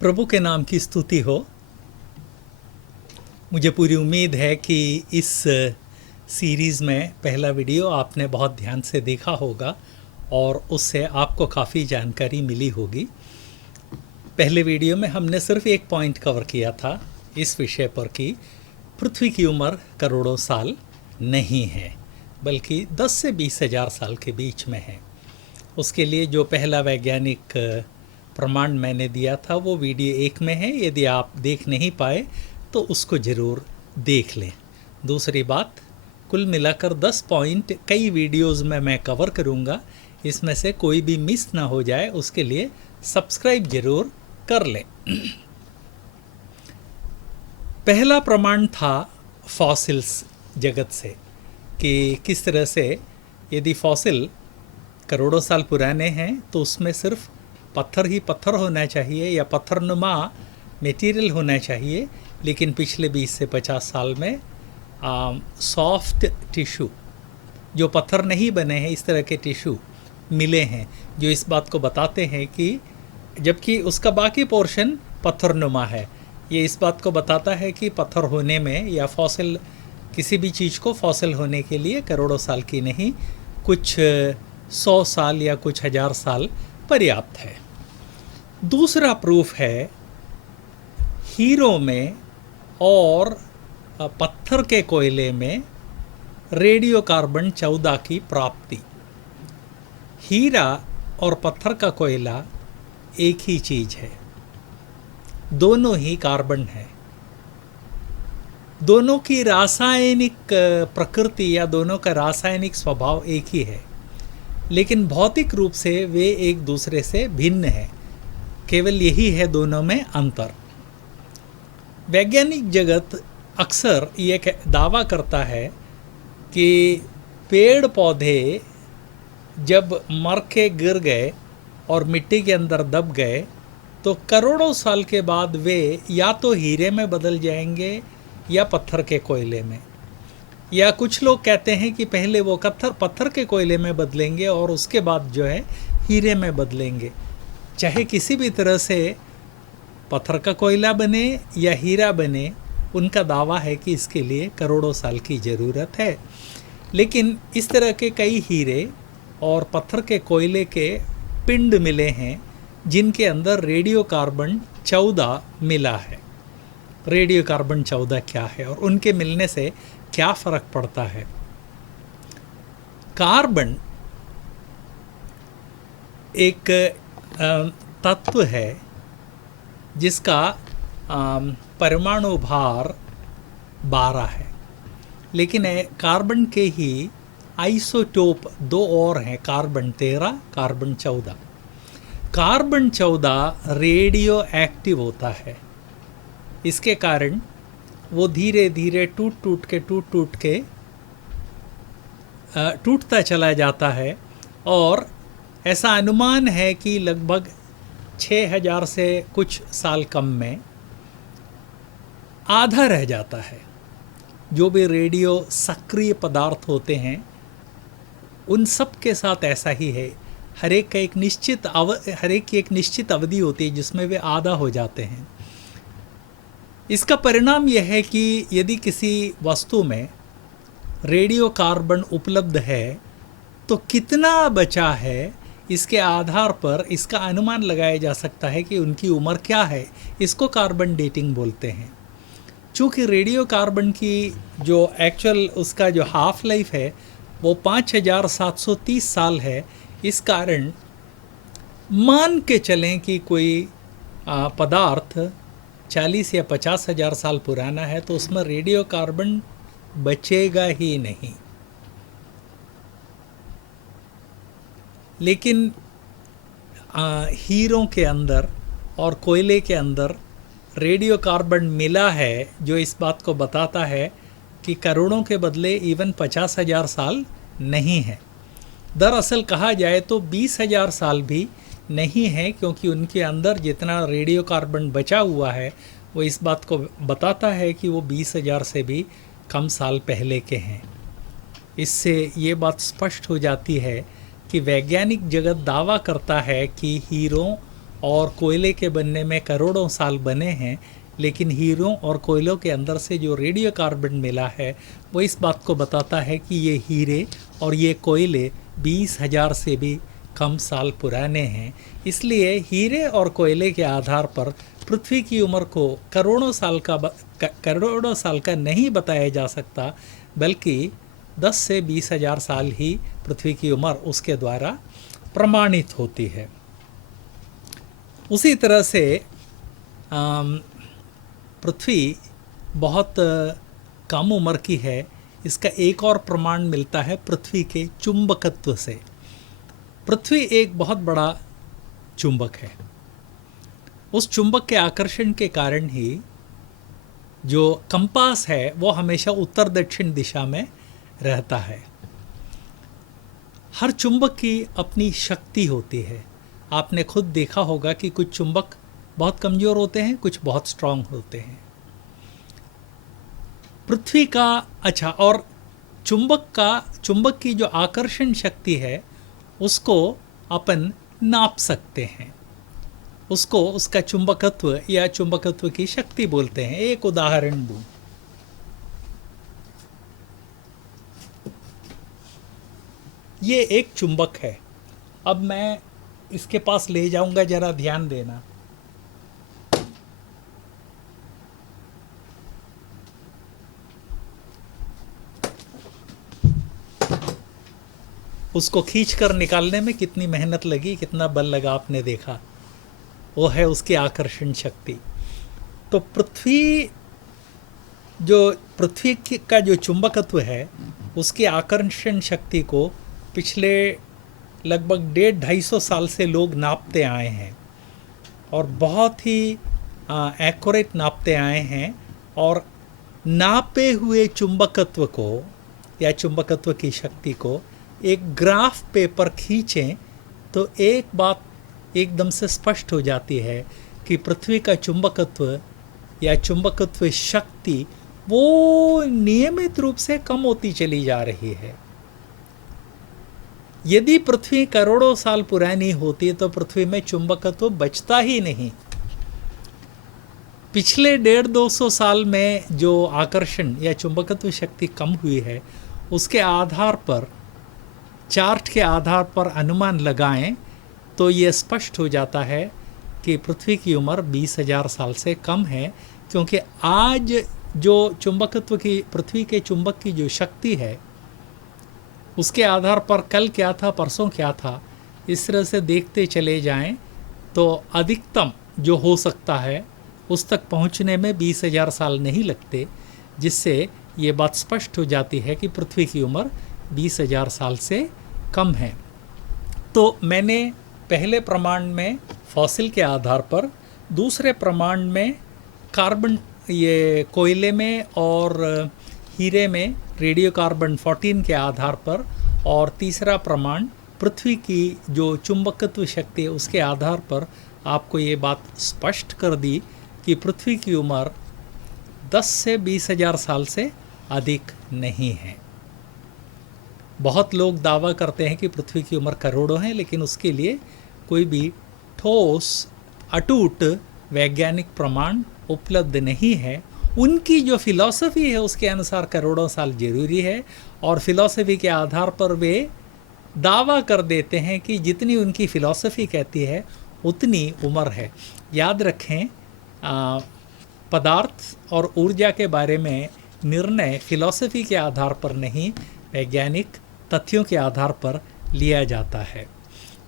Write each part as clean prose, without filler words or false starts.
प्रभु के नाम की स्तुति हो। मुझे पूरी उम्मीद है कि इस सीरीज़ में पहला वीडियो आपने बहुत ध्यान से देखा होगा और उससे आपको काफ़ी जानकारी मिली होगी। पहले वीडियो में हमने सिर्फ एक पॉइंट कवर किया था इस विषय पर कि पृथ्वी की उम्र करोड़ों साल नहीं है, बल्कि 10 से 20 हज़ार साल के बीच में है। उसके लिए जो पहला वैज्ञानिक प्रमाण मैंने दिया था वो वीडियो 1 में है। यदि आप देख नहीं पाए तो उसको ज़रूर देख लें। दूसरी बात, कुल मिलाकर 10 पॉइंट कई वीडियोज़ में मैं कवर करूँगा। इसमें से कोई भी मिस ना हो जाए, उसके लिए सब्सक्राइब ज़रूर कर लें। पहला प्रमाण था फॉसिल्स जगत से कि किस तरह से यदि फॉसिल करोड़ों साल पुराने हैं तो उसमें सिर्फ पत्थर ही पत्थर होना चाहिए या पत्थरनुमा मटेरियल होना चाहिए, लेकिन पिछले 20 से 50 साल में सॉफ्ट टिश्यू जो पत्थर नहीं बने हैं, इस तरह के टिश्यू मिले हैं जो इस बात को बताते हैं कि जबकि उसका बाकी पोर्शन पत्थरनुमा है, ये इस बात को बताता है कि पत्थर होने में या फॉसिल किसी भी चीज़ को फॉसिल होने के लिए करोड़ों साल की नहीं, कुछ 100 साल या कुछ हज़ार साल पर्याप्त है। दूसरा प्रूफ है हीरो में और पत्थर के कोयले में रेडियो कार्बन 14 की प्राप्ति। हीरा और पत्थर का कोयला एक ही चीज़ है, दोनों ही कार्बन है। दोनों की रासायनिक प्रकृति या दोनों का रासायनिक स्वभाव एक ही है, लेकिन भौतिक रूप से वे एक दूसरे से भिन्न हैं। केवल यही है दोनों में अंतर। वैज्ञानिक जगत अक्सर ये दावा करता है कि पेड़ पौधे जब मर के गिर गए और मिट्टी के अंदर दब गए तो करोड़ों साल के बाद वे या तो हीरे में बदल जाएंगे या पत्थर के कोयले में, या कुछ लोग कहते हैं कि पहले वो पत्थर के कोयले में बदलेंगे और उसके बाद जो है हीरे में बदलेंगे। चाहे किसी भी तरह से पत्थर का कोयला बने या हीरा बने, उनका दावा है कि इसके लिए करोड़ों साल की ज़रूरत है। लेकिन इस तरह के कई हीरे और पत्थर के कोयले के पिंड मिले हैं जिनके अंदर रेडियो कार्बन 14 मिला है। रेडियो कार्बन 14 क्या है और उनके मिलने से क्या फ़र्क पड़ता है? कार्बन एक तत्व है जिसका परमाणु भार 12 है, लेकिन कार्बन के ही आइसोटोप 2 और हैं, carbon 13, carbon 14। Carbon 14 radio active होता है। इसके कारण वो धीरे धीरे टूट टूट के टूटता चला जाता है और ऐसा अनुमान है कि लगभग 6000 से कुछ साल कम में आधा रह जाता है। जो भी रेडियो सक्रिय पदार्थ होते हैं उन सब के साथ ऐसा ही है। हर एक की एक निश्चित अवधि होती है जिसमें वे आधा हो जाते हैं। इसका परिणाम यह है कि यदि किसी वस्तु में रेडियो कार्बन उपलब्ध है तो कितना बचा है, इसके आधार पर इसका अनुमान लगाया जा सकता है कि उनकी उम्र क्या है। इसको कार्बन डेटिंग बोलते हैं। चूँकि रेडियो कार्बन की जो एक्चुअल उसका जो हाफ लाइफ है वो 5730 साल है, इस कारण मान के चलें कि कोई पदार्थ 40 या 50 हज़ार साल पुराना है तो उसमें रेडियो कार्बन बचेगा ही नहीं। लेकिन हीरों के अंदर और कोयले के अंदर रेडियो कार्बन मिला है, जो इस बात को बताता है कि करोड़ों के बदले इवन 50 हज़ार साल नहीं है। दरअसल कहा जाए तो 20 हज़ार साल भी नहीं है, क्योंकि उनके अंदर जितना रेडियो कार्बन बचा हुआ है वो इस बात को बताता है कि वो 20 हज़ार से भी कम साल पहले के हैं। इससे ये बात स्पष्ट हो जाती है कि वैज्ञानिक जगत दावा करता है कि हीरों और कोयले के बनने में करोड़ों साल बने हैं, लेकिन हीरों और कोयलों के अंदर से जो रेडियो कार्बन मिला है वो इस बात को बताता है कि ये हीरे और ये कोयले 20,000 से भी कम साल पुराने हैं। इसलिए हीरे और कोयले के आधार पर पृथ्वी की उम्र को करोड़ों साल का नहीं बताया जा सकता, बल्कि 10 से 20,000 साल ही पृथ्वी की उम्र उसके द्वारा प्रमाणित होती है। उसी तरह से पृथ्वी बहुत कम उम्र की है, इसका एक और प्रमाण मिलता है पृथ्वी के चुंबकत्व से। पृथ्वी एक बहुत बड़ा चुंबक है। उस चुंबक के आकर्षण के कारण ही जो कंपास है वो हमेशा उत्तर दक्षिण दिशा में रहता है। हर चुंबक की अपनी शक्ति होती है। आपने खुद देखा होगा कि कुछ चुंबक बहुत कमज़ोर होते हैं, कुछ बहुत स्ट्रांग होते हैं। पृथ्वी का और चुंबक की जो आकर्षण शक्ति है उसको अपन नाप सकते हैं, उसको उसका चुंबकत्व या चुंबकत्व की शक्ति बोलते हैं। एक उदाहरण दूं, ये एक चुंबक है। अब मैं इसके पास ले जाऊंगा, जरा ध्यान देना। उसको खींचकर निकालने में कितनी मेहनत लगी, कितना बल लगा, आपने देखा। वो है उसकी आकर्षण शक्ति। तो पृथ्वी का जो चुंबकत्व है उसकी आकर्षण शक्ति को पिछले लगभग 150-250 साल से लोग नापते आए हैं और बहुत ही एक्यूरेट नापते आए हैं। और नापे हुए चुंबकत्व को या चुंबकत्व की शक्ति को एक ग्राफ पेपर खींचें तो एक बात एकदम से स्पष्ट हो जाती है कि पृथ्वी का चुंबकत्व या चुंबकत्व शक्ति वो नियमित रूप से कम होती चली जा रही है। यदि पृथ्वी करोड़ों साल पुरानी होती तो पृथ्वी में चुंबकत्व बचता ही नहीं। पिछले 150-200 साल में जो आकर्षण या चुंबकत्व शक्ति कम हुई है उसके आधार पर, चार्ट के आधार पर अनुमान लगाएं तो ये स्पष्ट हो जाता है कि पृथ्वी की उम्र 20,000 साल से कम है, क्योंकि आज जो चुंबकत्व की, पृथ्वी के चुंबक की जो शक्ति है उसके आधार पर कल क्या था, परसों क्या था, इस तरह से देखते चले जाएं तो अधिकतम जो हो सकता है उस तक पहुंचने में 20,000 साल नहीं लगते, जिससे ये बात स्पष्ट हो जाती है कि पृथ्वी की उम्र 20,000 साल से कम है। तो मैंने पहले प्रमाण में फॉसिल के आधार पर, दूसरे प्रमाण में कार्बन, ये कोयले में और हीरे में रेडियो कार्बन 14 के आधार पर, और तीसरा प्रमाण पृथ्वी की जो चुंबकत्व शक्ति है उसके आधार पर आपको ये बात स्पष्ट कर दी कि पृथ्वी की उम्र 10 से 20,000 साल से अधिक नहीं है। बहुत लोग दावा करते हैं कि पृथ्वी की उम्र करोड़ों है, लेकिन उसके लिए कोई भी ठोस अटूट वैज्ञानिक प्रमाण उपलब्ध नहीं है। उनकी जो फिलॉसफी है उसके अनुसार करोड़ों साल जरूरी है, और फिलॉसफी के आधार पर वे दावा कर देते हैं कि जितनी उनकी फिलॉसफी कहती है उतनी उम्र है। याद रखें, पदार्थ और ऊर्जा के बारे में निर्णय फिलॉसफी के आधार पर नहीं, वैज्ञानिक तथ्यों के आधार पर लिया जाता है।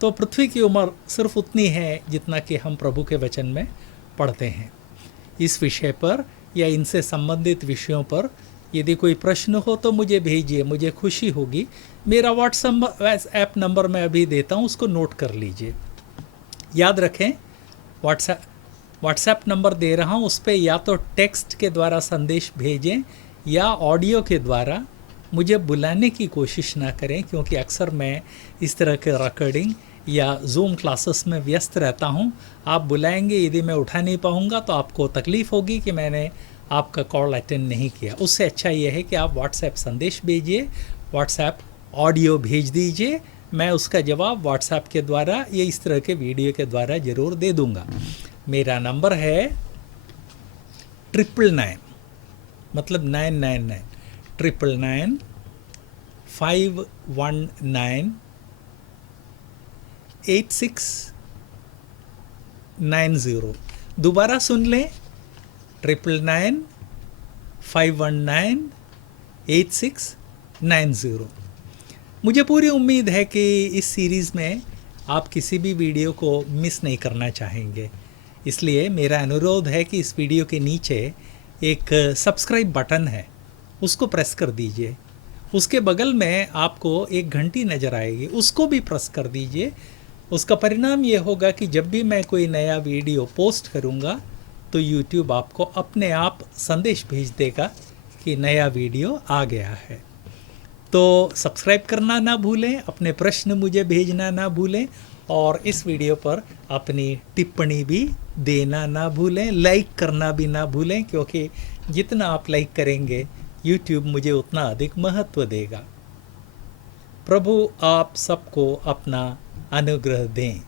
तो पृथ्वी की उम्र सिर्फ उतनी है जितना कि हम प्रभु के वचन में पढ़ते हैं। इस विषय पर या इनसे संबंधित विषयों पर यदि कोई प्रश्न हो तो मुझे भेजिए, मुझे खुशी होगी। मेरा व्हाट्सएप नंबर मैं अभी देता हूँ, उसको नोट कर लीजिए। याद रखें, व्हाट्सएप नंबर दे रहा हूँ, उस पर या तो टेक्स्ट के द्वारा संदेश भेजें या ऑडियो के द्वारा। मुझे बुलाने की कोशिश ना करें, क्योंकि अक्सर मैं इस तरह के रिकॉर्डिंग या जूम क्लासेस में व्यस्त रहता हूं। आप बुलाएंगे, यदि मैं उठा नहीं पाऊंगा तो आपको तकलीफ़ होगी कि मैंने आपका कॉल अटेंड नहीं किया। उससे अच्छा यह है कि आप व्हाट्सएप संदेश भेजिए, व्हाट्सएप ऑडियो भेज दीजिए, मैं उसका जवाब व्हाट्सएप के द्वारा या इस तरह के वीडियो के द्वारा ज़रूर दे दूँगा। मेरा नंबर है 999, मतलब 999, 999 519 8690। दोबारा सुन लें, 999 519 8690। मुझे पूरी उम्मीद है कि इस सीरीज़ में आप किसी भी वीडियो को मिस नहीं करना चाहेंगे, इसलिए मेरा अनुरोध है कि इस वीडियो के नीचे एक सब्सक्राइब बटन है, उसको प्रेस कर दीजिए। उसके बगल में आपको एक घंटी नज़र आएगी, उसको भी प्रेस कर दीजिए। उसका परिणाम ये होगा कि जब भी मैं कोई नया वीडियो पोस्ट करूँगा तो YouTube आपको अपने आप संदेश भेज देगा कि नया वीडियो आ गया है। तो सब्सक्राइब करना ना भूलें, अपने प्रश्न मुझे भेजना ना भूलें, और इस वीडियो पर अपनी टिप्पणी भी देना ना भूलें, लाइक करना भी ना भूलें, क्योंकि जितना आप लाइक करेंगे YouTube मुझे उतना अधिक महत्व देगा। प्रभु आप सबको अपना अनुग्रह दें।